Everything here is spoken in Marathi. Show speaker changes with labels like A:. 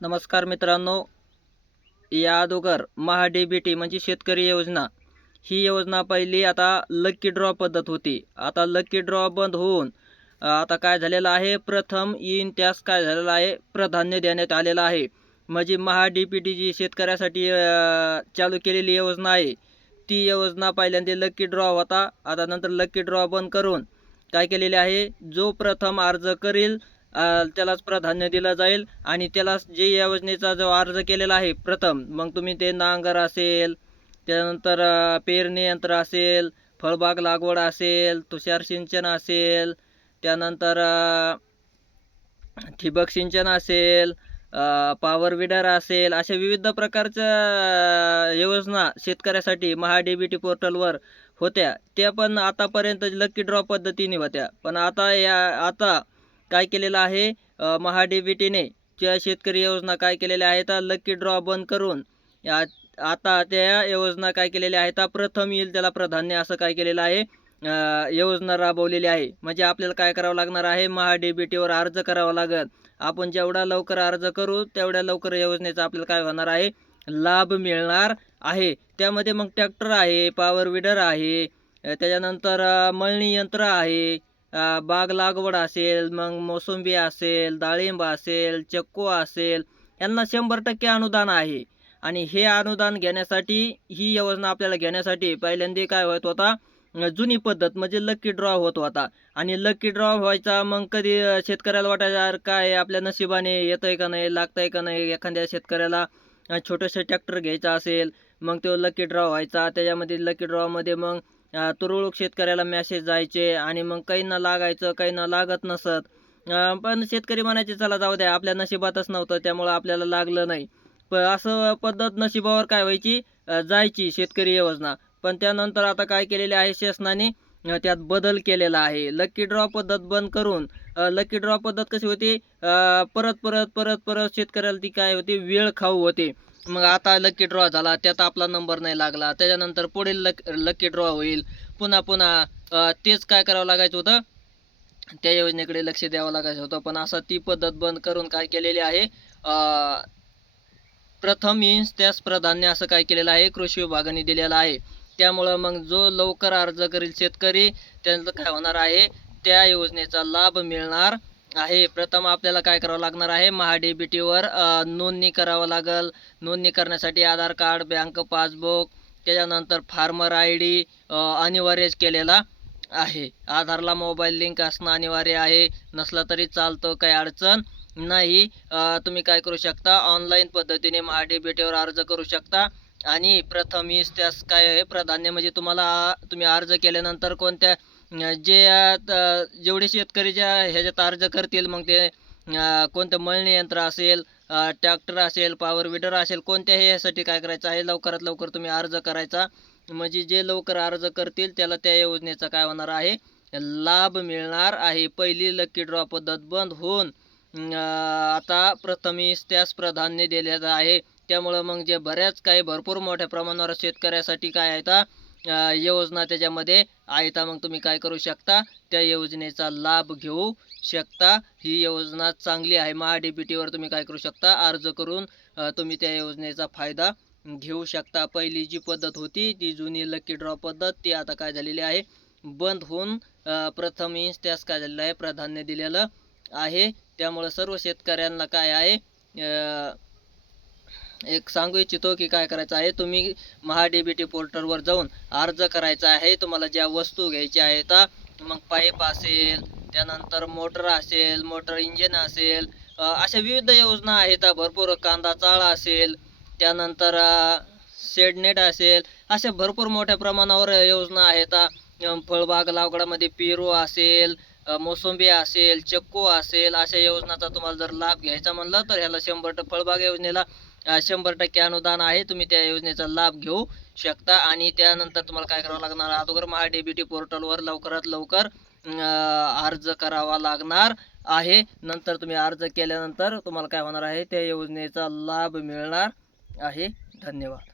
A: नमस्कार मित्रांनो. या अगोदर महा डी बी टी म्हणजे शेतकरी योजना. ही योजना पहिली आता लक्की ड्रॉ पद्धत होती. आता लक्की ड्रॉ बंद होऊन आता काय झालेलं आहे? प्रथम इन त्यास काय झालेलं आहे? प्राधान्य देण्यात आलेलं आहे. म्हणजे महा डी पी टी जी शेतकऱ्यासाठी चालू केलेली योजना आहे ती योजना पहिल्यांदा लक्की ड्रॉ होता. आता नंतर लक्की ड्रॉ बंद करून काय केलेले आहे? जो प्रथम अर्ज करील त्यालाच प्राधान्य दिलं जाईल आणि त्याला जे योजनेचा जो अर्ज केलेला आहे प्रथम मग तुम्ही ते नांगर असेल त्यानंतर पेरणी यंत्र असेल फळबाग लागवड असेल तुषार सिंचन असेल त्यानंतर ठिबक सिंचन असेल पॉवर विडर असेल अशा विविध प्रकारच्या योजना शेतकऱ्यासाठी महा डी बी टी पोर्टलवर होत्या. त्या पण आतापर्यंत लकी ड्रॉ पद्धतीने होत्या. पण आता या आता काय केलेलं आहे? महाडीबीटीने बी टीने ज्या शेतकरी योजना काय केलेल्या आहेत लकी ड्रॉ बंद करून आता त्या योजना काय केलेल्या आहेत प्रथम येईल त्याला प्राधान्य असं काय केलेलं आहे? योजना राबवलेली आहे. म्हणजे आपल्याला काय करावं लागणार आहे? महाडीबीटीवर बी टीवर अर्ज करावा लागेल. आपण जेवढा लवकर अर्ज करू तेवढ्या लवकर योजनेचा आपल्याला काय होणार आहे? लाभ मिळणार आहे. त्यामध्ये मग ट्रॅक्टर आहे पॉवर विडर आहे त्याच्यानंतर मळणी यंत्र आहे बाग लागवड असेल मग मोसंबी असेल डाळिंब असेल चक्को असेल यांना शंभर टक्के अनुदान आहे. आणि हे अनुदान घेण्यासाठी ही योजना आपल्याला घेण्यासाठी पहिल्यांदा काय होत होता? जुनी पद्धत म्हणजे लकी ड्रॉ होत होता. आणि लकी ड्रॉ व्हायचा मग कधी शेतकऱ्याला वाटायचं यार काय आपल्या नशिबाने येतंय का नाही? लागतंय का नाही? एखाद्या शेतकऱ्याला छोटंसं ट्रॅक्टर घ्यायचा असेल मग तो लकी ड्रॉ व्हायचा. त्याच्यामध्ये लकी ड्रॉमध्ये मग तुरळक शेतकऱ्याला मॅसेज जायचे आणि मग काहींना लागायचं काहींना लागत नसत. पण शेतकरी म्हणायचे चला जाऊ द्या. आपल्या नशिबातच नव्हतं. त्यामुळं आपल्याला लागलं नाही. प असं पद्धत नशिबावर काय व्हायची? जायची शेतकरी योजना. पण त्यानंतर आता काय केलेले आहे शासनाने? त्यात बदल केलेला आहे. लकी ड्रॉ पद्धत बंद करून लकी ड्रॉ पद्धत कशी होती? परत परत परत परत शेतकऱ्याला ती काय होती? वेळ खाऊ होते. मग आता लकी ड्रॉ झाला. त्यात आपला नंबर नाही लागला. त्याच्यानंतर पुढील लक लकी ड्रॉ होईल. पुन्हा पुन्हा तेच काय करावं लागायचं होतं? त्या योजनेकडे लक्ष द्यावं लागायचं होतं. पण असं ती पद्धत बंद करून काय केलेली आहे? प्रथम येईन त्यास प्राधान्य असं काय केलेलं आहे? कृषी विभागाने दिलेलं आहे. त्यामुळं मग जो लवकर अर्ज करील शेतकरी त्यांचं काय होणार आहे? त्या योजनेचा लाभ मिळणार आहे. प्रथम आपल्याला काय करावं लागणार आहे? महाडीबीटीवर नोंदणी करावं लागेल. नोंदणी करण्यासाठी आधार कार्ड बँक पासबुक त्याच्यानंतर फार्मर आय डी अनिवार्यच केलेला आहे. आधारला मोबाईल लिंक असणं अनिवार्य आहे. नसलं तरी चालतं काही अडचण नाही. तुम्ही काय करू शकता? ऑनलाईन पद्धतीने महाडीबीटीवर अर्ज करू शकता. आणि प्रथमेश त्यास काय आहे? प्राधान्य म्हणजे तुम्हाला तुम्ही अर्ज केल्यानंतर कोणत्या जे जेवढे शेतकरी ज्या ह्याच्यात अर्ज करतील मग ते कोणतं मळणी यंत्र असेल ट्रॅक्टर असेल पॉवर विडर असेल कोणत्याही ह्यासाठी काय करायचं आहे? लवकरात लवकर तुम्ही अर्ज करायचा. म्हणजे जे लवकर अर्ज करतील त्याला त्या योजनेचा काय होणार आहे? लाभ मिळणार आहे. पहिली लकी ड्रॉ पद्धत बंद होऊन आता प्रथमेश त्यास प्राधान्य दिलेलं आहे. त्यामुळं मग जे बऱ्याच काही भरपूर मोठ्या प्रमाणावर शेतकऱ्यासाठी काय आहेत योजना त्याच्यामध्ये आहेत. मग तुम्ही काय करू शकता? त्या योजनेचा लाभ घेऊ शकता. ही योजना चांगली आहे. महा डी पी टीवर तुम्ही काय करू शकता? अर्ज करून तुम्ही त्या योजनेचा फायदा घेऊ शकता. पहिली जी पद्धत होती ती जुनी लकी ड्रॉ पद्धत ती आता काय झालेली आहे? बंद होऊन प्रथम प्रथमेश त्यास काय झालेलं आहे? प्राधान्य दिलेलं आहे. त्यामुळं सर्व शेतकऱ्यांना काय आहे एक सांगू इच्छितो की काय करायचं आहे तुम्ही महा डी बी टी पोर्टलवर जाऊन अर्ज करायचा आहे तुम्हाला ज्या वस्तू घ्यायच्या आहेत मग पाईप असेल त्यानंतर मोटर असेल मोटर इंजिन असेल अशा विविध योजना आहेत भरपूर कांदा चाळ असेल त्यानंतर शेडनेट असेल अशा भरपूर मोठ्या प्रमाणावर योजना आहेत फळबाग लागवडामध्ये पेरू असेल मोसंबी असेल चक्को असेल अशा योजनाचा तुम्हाला जर लाभ घ्यायचा म्हणलं तर ह्याला शंभर टक्के फळबाग योजनेला शंभर टक्के अनुदान आहे. तुम्ही त्या योजनेचा लाभ घेऊ शकता. आणि त्यानंतर तुम्हाला काय करावं लागणार? अगोदर महा डी बी टी पोर्टलवर लवकरात लवकर अर्ज करावा लागणार आहे. नंतर तुम्ही अर्ज केल्यानंतर तुम्हाला काय होणार आहे? त्या योजनेचा लाभ मिळणार आहे. धन्यवाद.